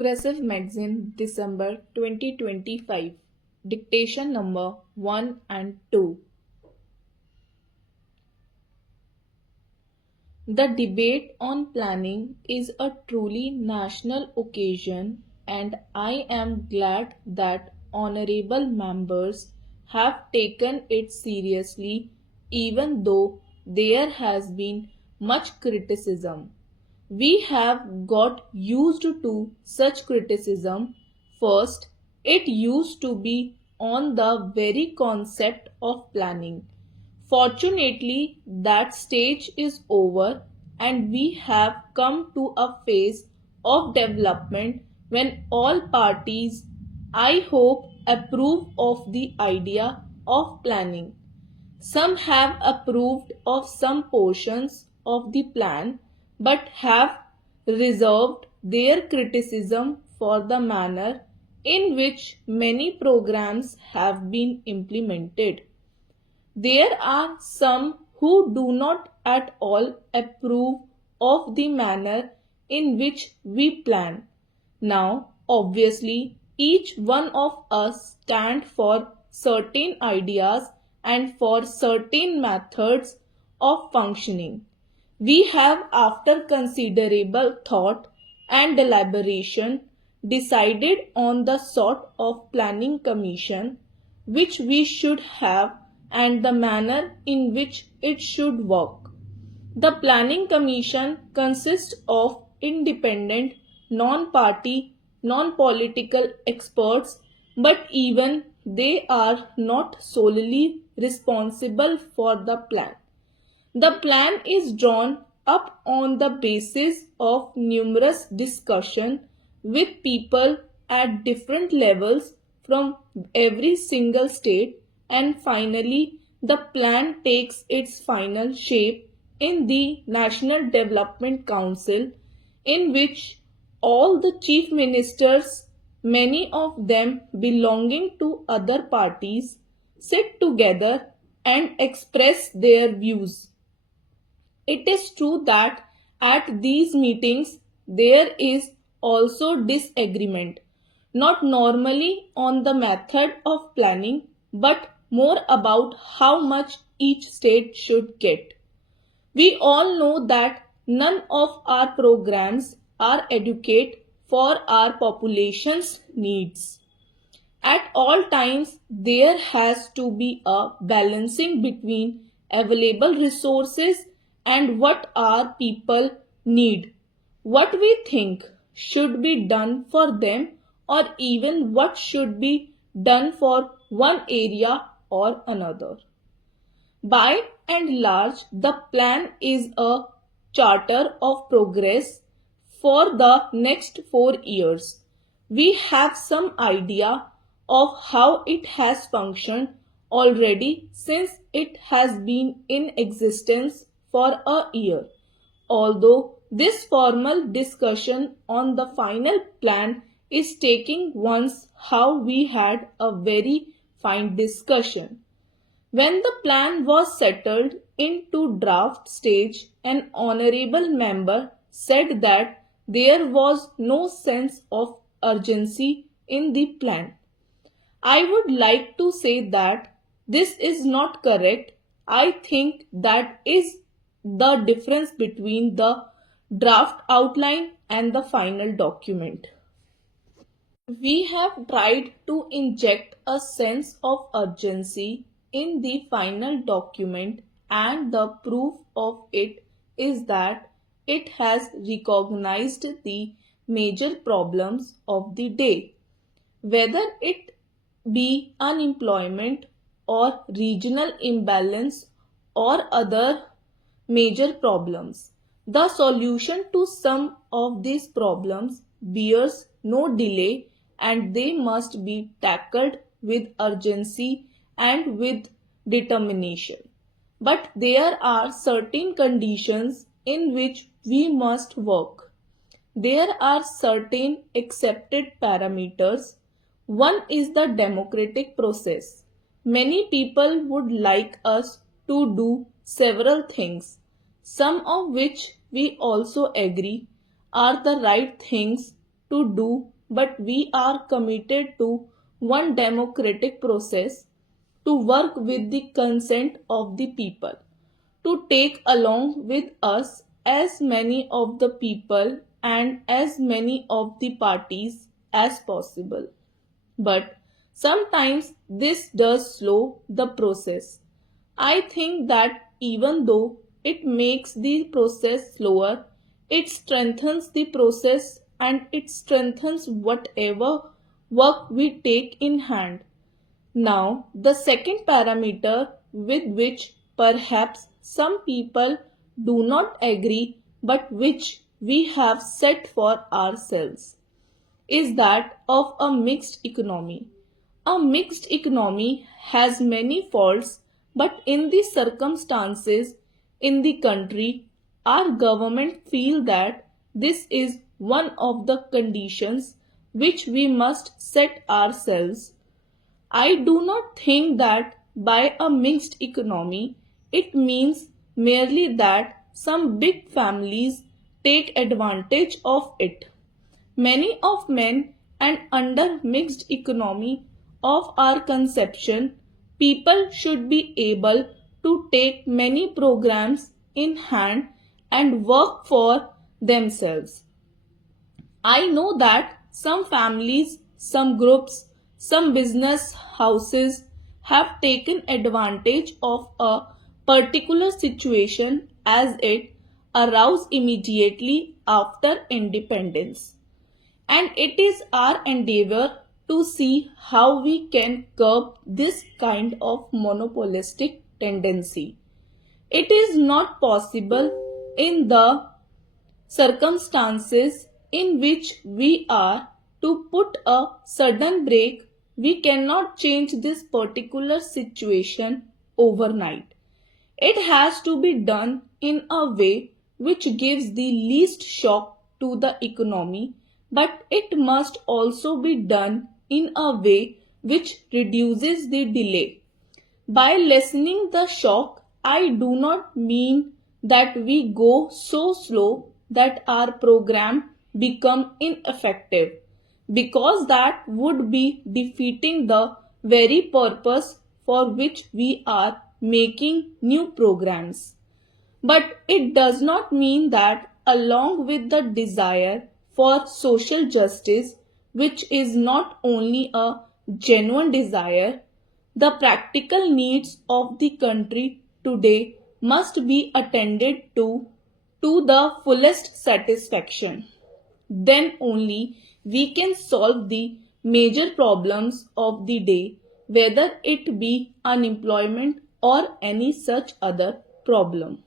Progressive Medicine, December 2025. Dictation number 1 and 2. The debate on planning is a truly national occasion, and I am glad that honorable members have taken it seriously, even though there has been much criticism. We have got used to such criticism. First, it used to be on the very concept of planning. Fortunately, that stage is over and we have come to a phase of development when all parties, I hope, approve of the idea of planning. Some have approved of some portions of the plan but have reserved their criticism for the manner in which many programs have been implemented. There are some who do not at all approve of the manner in which we plan. Now, obviously, each one of us stand for certain ideas and for certain methods of functioning. We have, after considerable thought and deliberation, decided on the sort of planning commission which we should have and the manner in which it should work. The Planning Commission consists of independent, non-party, non-political experts, but even they are not solely responsible for the plan. The plan is drawn up on the basis of numerous discussion with people at different levels from every single state, and finally the plan takes its final shape in the National Development Council, in which all the chief ministers, many of them belonging to other parties, sit together and express their views. It is true that at these meetings there is also disagreement, not normally on the method of planning, but more about how much each state should get. We all know that none of our programs are adequate for our population's needs. At all times, there has to be a balancing between available resources and what our people need, what we think should be done for them, or even what should be done for one area or another. By and large, the plan is a charter of progress for the next 4 years. We have some idea of how it has functioned already since it has been in existence for a year. Although this formal discussion on the final plan is taking once how we had a very fine discussion. When the plan was settled into draft stage, an honorable member said that there was no sense of urgency in the plan. I would like to say that this is not correct. I think that is the difference between the draft outline and the final document. We have tried to inject a sense of urgency in the final document, and the proof of it is that it has recognized the major problems of the day, whether it be unemployment or regional imbalance or other major problems. The solution to some of these problems bears no delay, and they must be tackled with urgency and with determination. But there are certain conditions in which we must work. There are certain accepted parameters. One is the democratic process. Many people would like us to do several things, some of which we also agree are the right things, to do, but we are committed to one democratic process to work with the consent of the people, to take along with us as many of the people and as many of the parties as possible. But sometimes this does slow the process. I think that even though it makes the process slower, it strengthens the process and it strengthens whatever work we take in hand. Now, the second parameter with which perhaps some people do not agree but which we have set for ourselves is that of a mixed economy. A mixed economy has many faults, but in the circumstances in the country, our government feel that this is one of the conditions which we must set ourselves. I do not think that by a mixed economy it means merely that some big families take advantage of it. Many of men and under mixed economy of our conception, people should be able to take many programs in hand and work for themselves. I know that some families, some groups, some business houses have taken advantage of a particular situation as it arose immediately after independence. And it is our endeavor to see how we can curb this kind of monopolistic tendency. It is not possible in the circumstances in which we are to put a sudden break. We cannot change this particular situation overnight. It has to be done in a way which gives the least shock to the economy, but it must also be done in a way which reduces the delay. By lessening the shock, I do not mean that we go so slow that our program become ineffective, because that would be defeating the very purpose for which we are making new programs. But it does not mean that along with the desire for social justice, which is not only a genuine desire, the practical needs of the country today must be attended to the fullest satisfaction. Then only we can solve the major problems of the day, whether it be unemployment or any such other problem.